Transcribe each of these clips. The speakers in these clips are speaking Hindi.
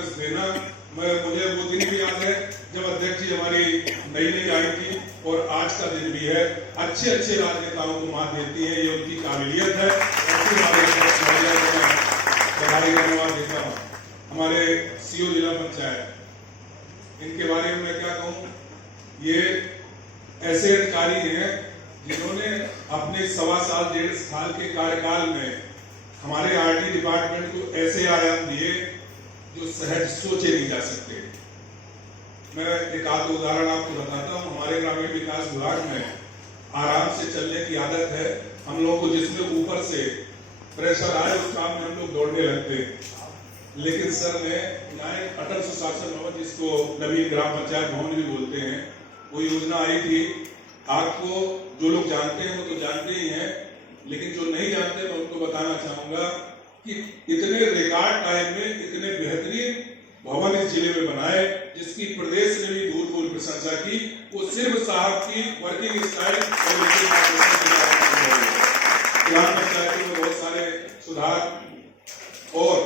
परफॉर्मेंस देना। मुझे वो दिन भी याद है जब अध्यक्ष जी हमारी नई नई आई थी, और आज का दिन भी है। अच्छे अच्छे राजनेताओं को मात देती है, ये उनकी काबिलियत है। बधाई धन्यवाद देता हूँ। हमारे सीओ जिला पंचायत, इनके बारे में मैं क्या कहूँ, ये ऐसे अधिकारी हैं जिन्होंने अपने 1.25 साल 1.5 साल के कार्यकाल में हमारे आरटी डिपार्टमेंट को ऐसे आयाम दिए जो सहज सोचे नहीं जा सकते। मैं एक आध उदाहरण आपको बताता हूँ। हमारे ग्रामीण विकास विभाग में आराम से चलने की आदत है हम लोगों को, जिसमें ऊपर से प्रेशर आए उस काम में हम लोग दौड़ने लगते हैं। लेकिन सर ने अटल सुशासन भवन, जिसको नवीन ग्राम पंचायत भवन भी बोलते हैं, वो योजना आई थी। आपको जो लोग जानते हैं वो तो जानते ही हैं, लेकिन जो नहीं जानते मैं उनको बताना चाहूंगा कि इतने रिकॉर्ड टाइम में इतने बेहतरीन भवन इस जिले में बनाए, जिसकी प्रदेश ने भी दूर दूर प्रशंसा की। वो सिर्फ साहब की वर्किंग स्टाइल और ग्राम पंचायतों में बहुत सारे सुधार। और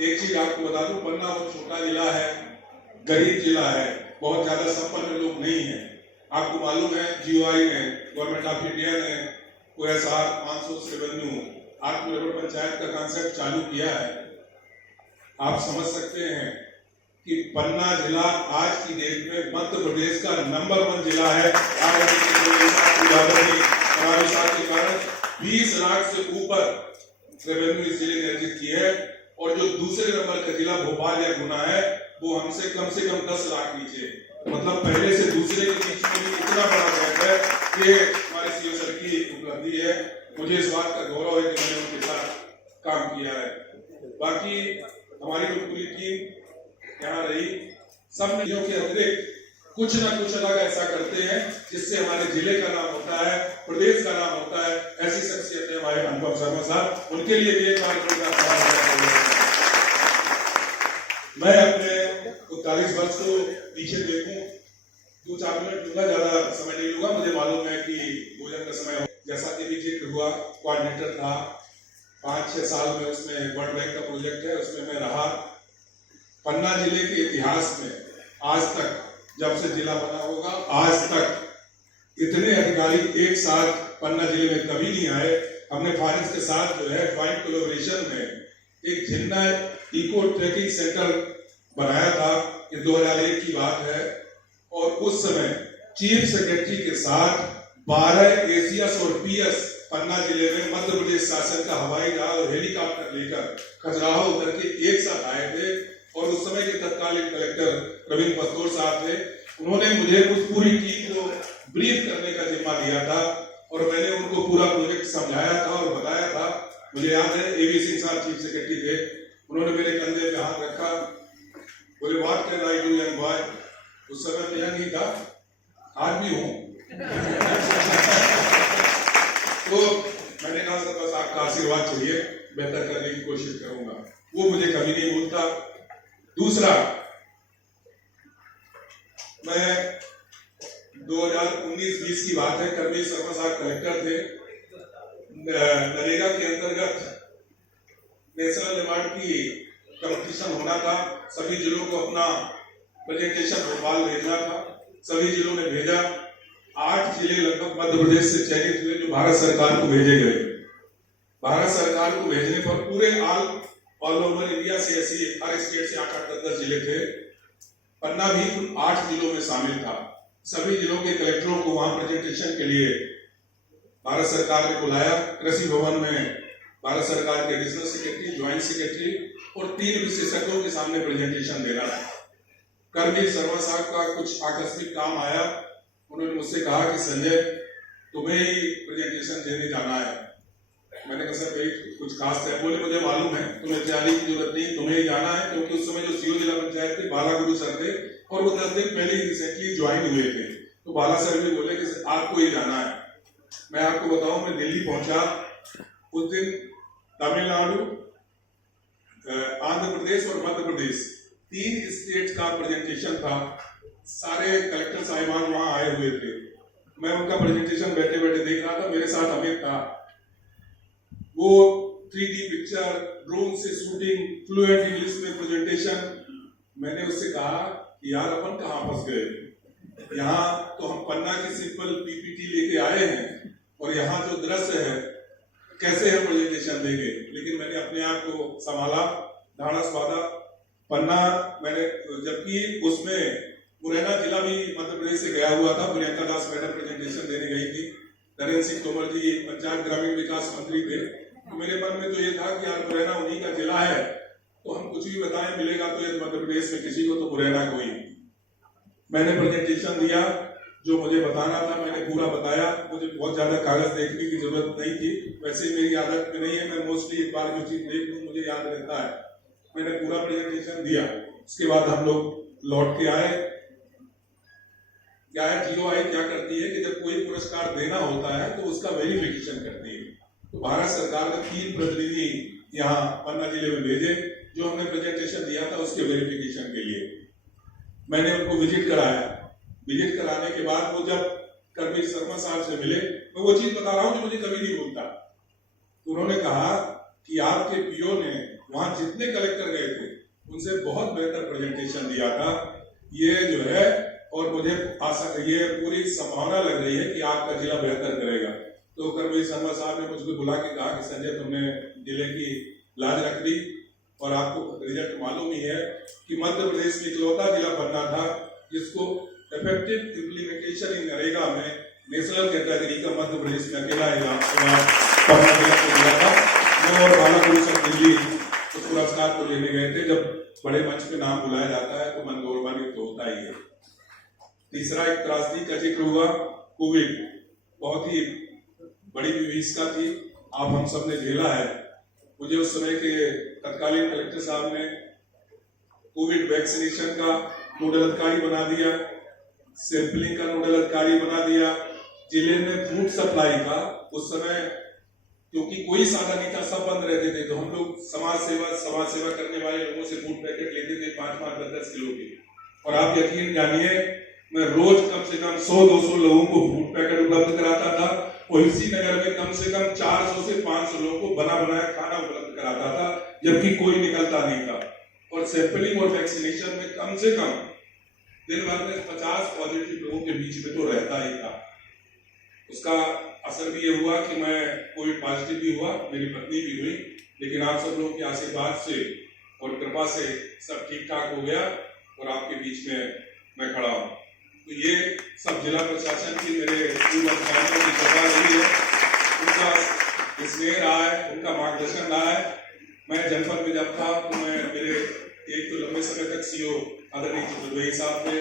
एक चीज आपको बता दूं, पन्ना बहुत छोटा जिला है, गरीब जिला है, बहुत ज्यादा संपन्न लोग नहीं है। आपको मालूम है जीओआई ने, गवर्नमेंट ऑफ इंडिया ने OSR 500 से रेवेन्यू आत्मनिर्भर पंचायत का कॉन्सेप्ट चालू किया है। आप समझ सकते हैं कि पन्ना जिला आज की डेट में मध्य प्रदेश का नंबर 1 जिला है। के कारण 20 लाख से ऊपर रेवेन्यू इस जिले ने अर्जित की है, और जो दूसरे नंबर का जिला भोपाल या गुना है वो हमसे कम 10 लाख नीचे। मतलब पहले से दूसरे के बीच में भी इतना बड़ा गैप है कि हमारे सीओ सर की उपलब्धि है। मुझे इस बात का गौरव है कि मैंने उनके साथ काम किया है। बाकी हमारी जो पूरी टीम यहाँ रही, सब चीजों के अतिरिक्त कुछ ना कुछ अलग ऐसा करते हैं जिससे हमारे जिले का नाम होता है, प्रदेश का नाम होता है। ऐसी शख्सियत है हमारे अनुपम शर्मा साहब, उनके लिए भी एक बार मैं अपने 41 वर्ष को पीछे देखूं, 2-4 मिनट लूंगा, ज्यादा समय नहीं लूंगा। मुझे मालूम है कि भोजन का समय हो। जैसा कि भी जिक्र हुआ, कोऑर्डिनेटर था 5-6 साल में, उसमें वर्ल्ड बैंक का प्रोजेक्ट है, उसमें मैं रहा। पन्ना जिले के इतिहास में आज तक, जब से जिला बना होगा आज तक, इतने अधिकारी एक साथ पन्ना जिले में कभी नहीं आए। हमने फॉरेस्ट के साथ जो है ज्वाइंट कोलैबोरेशन में एक जिन्ना इको ट्रेकिंग सेंटर बनाया था। ये 2001 की बात है, और उस समय चीफ सेक्रेटरी के साथ 12 एसीएस और पीएस पन्ना जिले में मध्य प्रदेश शासन का हवाई जहाज और हेलीकॉप्टर लेकर खजुराहो उतर के एक साथ आए थे। और उस समय के तत्कालीन कलेक्टर प्रवीण पस्तोर साहब थे, उन्होंने मुझे उस पूरी टीम को ब्रीफ करने का जिम्मा दिया था, और मैंने उनको पूरा प्रोजेक्ट समझाया था और बताया था। मुझे याद है एवी सिंह साहब चीफ सेक्रेटरी थे, उन्होंने मेरे कंधे पे हाथ रखा, बोले what can I do young boy. उस समय तो यंग ही था, आज भी हूं। तो मैंने कहा सर बस आपका आशीर्वाद चाहिए, बेहतर करने की कोशिश करूंगा। वो मुझे कभी नहीं भूलता। दूसरा, मैं 2019-20 की बात है, करवीर शर्मा साहब कलेक्टर थे। नरेगा के अंतर्गत नेशनल अवार्ड की कंपटीशन होना था। सभी जिलों को अपना प्रेजेंटेशन भोपाल भेजना था, सभी जिलों ने भेजा। 8 जिले लगभग मध्य प्रदेश से चयनित हुए जो भारत सरकार को भेजे गए। भारत सरकार को भेजने पर पूरे ऑल ओवर इंडिया से ऐसी हर स्टेट से 8-10 जिले थे। पन्ना भी उन 8 जिलों में शामिल था। सभी जिलों के कलेक्टरों को वहां प्रेजेंटेशन के लिए भारत सरकार ने बुलाया। कृषि भवन में भारत सरकार के एडिशनल सेक्रेटरी, ज्वाइंट सेक्रेटरी और 3 विशेषज्ञों के सामने प्रेजेंटेशन देना था। करवीर शर्मा साहब का कुछ आकस्मिक काम आया, उन्होंने मुझसे कहा कि संजय तुम्हें ही प्रेजेंटेशन देने जाना है। मैंने कहा सर भाई कुछ खास है। बोले मुझे मालूम है, तुम्हें तैयारी की जरूरत नहीं, तुम्हें ही जाना है, क्योंकि उस समय जो सीओ जिला पंचायत थे बाला गुरु सर थे, और वो 10 दिन पहले ही रिसेंटली ज्वाइन हुए थे। तो बाला सर भी बोले कि आपको ही जाना है। मैं आपको बताऊं, मैं दिल्ली पहुंचा। उस दिन तमिलनाडु, आंध्र प्रदेश और मध्य प्रदेश 3 स्टेट का प्रेजेंटेशन था। सारे कलेक्टर साहिबान वहां आए हुए थे। मैं उनका प्रेजेंटेशन बैठे बैठे देख रहा था। मेरे साथ अमित था। वो 3D पिक्चर, ड्रोन से शूटिंग, फ्लुएंट इंग्लिश में प्रेजेंटेशन। मैंने उससे कहा कि यार अपन कहाँ फंस गए, यहाँ तो हम पन्ना की सिंपल पीपीटी लेके आए हैं और यहाँ जो दृश्य है कैसे हम प्रेजेंटेशन देंगे। लेकिन मैंने अपने आप को संभाला, ढाढ़स बांधा। पन्ना मैंने, जबकि उसमें मुरैना जिला भी मध्य प्रदेश से गया हुआ था, प्रियंका दास मैडम प्रेजेंटेशन देने गई थी, नरेंद्र सिंह तोमर जी पंचायत ग्रामीण विकास मंत्री थे। तो मेरे मन में तो ये था कि यार मुरैना उन्हीं का जिला है, तो हम कुछ भी बताएं मिलेगा तो ये मध्य प्रदेश में किसी को, तो मुरैना को ही। मैंने प्रेजेंटेशन दिया, जो मुझे बताना था मैंने पूरा बताया। मुझे बहुत ज्यादा कागज देखने की जरूरत नहीं थी, वैसे मेरी आदत में नहीं है, मैं मोस्टली एक बार जो चीज देख लूं मुझे याद रहता है। मैंने पूरा प्रेजेंटेशन दिया, उसके बाद हम लोग लौट के आए। क्या है GOI क्या करती है कि जब कोई पुरस्कार देना होता है तो उसका वेरिफिकेशन करती है। तो भारत सरकार ने 3 प्रतिनिधि यहाँ पन्ना जिले में भेजे, जो हमने प्रेजेंटेशन दिया था उसके वेरिफिकेशन के लिए। मैंने उनको विजिट कराया। विजिट कराने के बाद वो जब करबीर शर्मा साहब से मिले, मैं वो चीज बता रहा हूँ जो मुझे कभी नहीं भूलता। तो उन्होंने कहा कि आपके PO ने वहां जितने कलेक्टर गए थे उनसे बहुत बेहतर प्रेजेंटेशन दिया था, ये जो है, और मुझे आशा, ये पूरी संभावना लग रही है कि आपका जिला बेहतर करेगा। तो करबीर शर्मा साहब ने मुझको बुला के कहा कि संजय तुमने जिले की लाज रख दी, और आपको रिजल्ट मालूम ही है कि मध्य प्रदेश में इकलौता जिला बनना था जिसको इफेक्टिव इम्प्लीमेंटेशन इन नरेगा में नेशनल कैटेगरी का मध्य प्रदेश में अकेला पन्ना जिला को मिला था। मैं और बालागुरु सर दिल्ली उस पुरस्कार को लेने गए थे। जब बड़े मंच पे नाम बुलाया जाता है तो मन गौरवान्वित तो होता ही है। तीसरा एक त्रासदी का जिक्र हुआ, कोविड बहुत ही बड़ी विभीषिका थी, आप हम सब ने झेला है। मुझे उस समय के तत्कालीन कलेक्टर साहब ने कोविड वैक्सीनेशन का नोडल अधिकारी बना दिया, सैंपलिंग का नोडल अधिकारी बना दिया, जिले में फूड सप्लाई का, उस समय क्योंकि कोई साधन नहीं था, सब बंद रहते थे, तो हम लोग समाज सेवा करने वाले लोगों से फूड पैकेट लेते थे 5-5, 10-10 किलो के। और आप यकीन जानिए मैं रोज कम से कम 100-200 लोगों को फूड पैकेट उपलब्ध कराता था, और इसी नगर में कम से कम 400 से 500 लोगों को बना बनाया खाना उपलब्ध कराता था, जबकि कोई निकलता नहीं था। और सैंपलिंग और वैक्सीनेशन में कम से कम दिन भर में 50 पॉजिटिव लोगों के बीच में तो रहता ही था। उसका असर भी ये हुआ कि मैं कोविड पॉजिटिव भी हुआ, मेरी पत्नी भी हुई, लेकिन आप सब लोगों के आशीर्वाद से और कृपा से सब ठीक ठाक हो गया और आपके बीच में मैं खड़ा हूँ। तो ये सब जिला प्रशासन की, मेरे पूर्व अधिकारियों की कृपा रही है, उनका स्नेह रहा है, उनका मार्गदर्शन रहा है। मैं जनपद में जब था तो मेरे एक तो लंबे समय तक CO आदरणीय चतुर्वेदी साहब थे,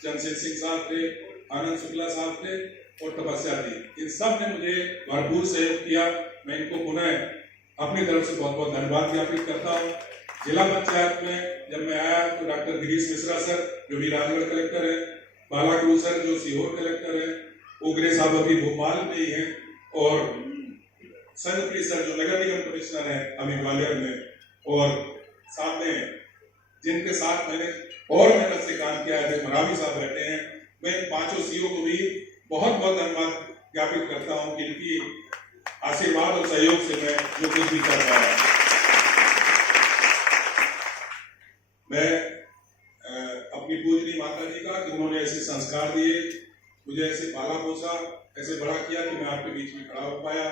चंद्रसेन सिंह साहब थे, आनंद शुक्ला साहब थे और तपस्या थी। इन सब ने मुझे भरपूर सहयोग किया। मैं इनको पुनः अपनी तरफ से बहुत बहुत धन्यवाद ज्ञापित करता हूँ। जिला पंचायत में जब मैं आया तो डॉक्टर गिरीश मिश्रा सर जो भी राजगढ़ कलेक्टर है, बालागुरु सर जो सीहोर कलेक्टर है, उगरे साहब अभी भोपाल में ही है, और संजप्री सर जो नगर निगम कमिश्नर है अभी ग्वालियर में, और साथ में जिनके साथ मैंने और मेहनत से काम किया है, मरावी साहब बैठे हैं। मैं इन 5 CO को भी बहुत बहुत धन्यवाद ज्ञापित करता हूँ कि इनकी आशीर्वाद और सहयोग से मैं जो कुछ भी कर पाया। मैं अपनी पूजनी माता जी का कि उन्होंने ऐसे संस्कार दिए, मुझे ऐसे पाला पोसा, ऐसे बड़ा किया कि मैं आपके बीच में खड़ा हो पाया।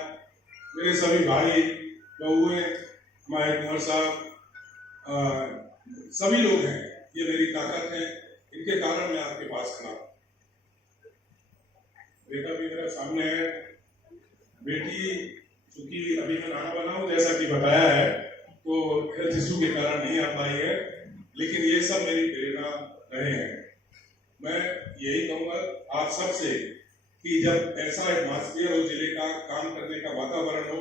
मेरे सभी भाई बहुएं, हमारे कुंवर साहब, सभी लोग हैं, ये मेरी ताकत है, इनके कारण मैं आपके पास खड़ा। बेटा भी मेरे सामने है, बेटी चूंकि अभी मैं खाना बनाऊं जैसा कि बताया है तो हेल्थ इशू के कारण नहीं आ पाई है, लेकिन ये सब मेरी प्रेरणा रहे हैं। मैं यही कहूँगा आप सबसे कि जब ऐसा एटमॉस्फेयर हो, जिले का काम करने का वातावरण हो,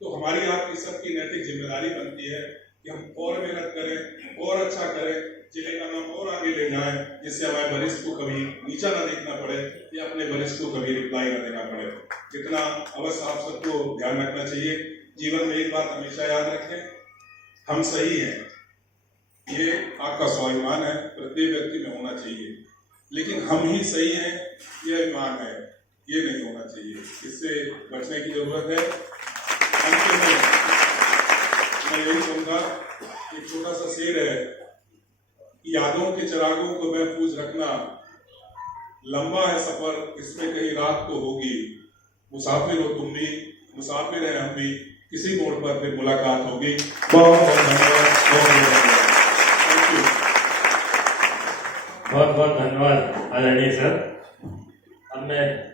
तो हमारी आपकी सबकी नैतिक जिम्मेदारी बनती है कि हम और मेहनत करें और अच्छा करें, जिले का नाम और आगे ले जाएं, जिससे हमारे वरिष्ठ को कभी नीचा ना देखना पड़े या अपने वरिष्ठ को कभी रिप्लाई ना देना पड़े। कितना अवश्य आप सबको ध्यान रखना चाहिए। जीवन में एक बात हमेशा याद रखें, हम सही हैं, ये आपका स्वाभिमान है, प्रत्येक व्यक्ति में होना चाहिए, लेकिन हम ही सही हैं यह अभिमान है, ये नहीं होना चाहिए। इससे बचने की जरूरत है। अंत में मैं यही कहूँगा, एक छोटा सा शेर है, यादों के चिरागों को महफूज रखना, लंबा है सफर इसमें कहीं रात तो होगी, मुसाफिर हो तुम भी, मुसाफिर है हम भी, किसी मोड़ पर फिर मुलाकात होगी। बहुत बहुत धन्यवाद, बहुत बहुत धन्यवाद, थैंक यू। बहुत बहुत धन्यवाद आदरणीय सर। अब मैं